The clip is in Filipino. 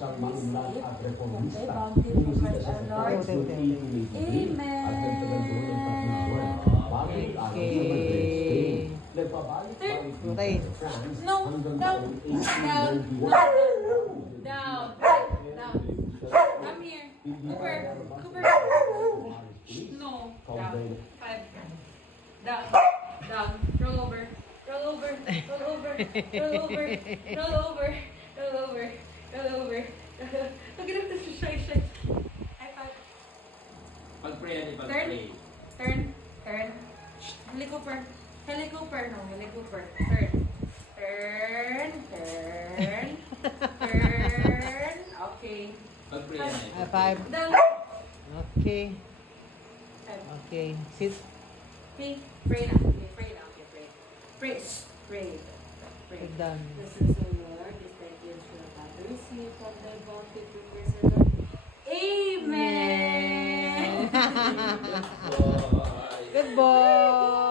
siyang maunlad at reformista. Okay, bounty to Bumisita God siya our sa Lord. Taos noong 1883 at nagtagal doon ng 3 buwan. Bago italo sa Madrid, Spain. Nagpabalik-balik dito Okay. sa France No, hanggang down, taong down, 1891. down, down. Come here. Cooper. Cooper. No. Down. 5. Down. Down. Roll over. Roll over. Roll over. Roll over. Roll over. Roll over. Roll over. Look at this. Shy. High five. Pag-pray yan, Turn. pag-pray. Turn. Turn. Helicopter. Helicopter. No, helicopter. Turn. Turn. Turn. Turn. Okay. Pag-pray yan. High five. Down. Okay. Okay. Sit. Okay. Pray na. Okay, pray na. Okay, pray. Pray. Pray. Pray. Sit down. This is the Lord. This thy gifts shall not receive from thy bounty to preserve. Amen. Good boy.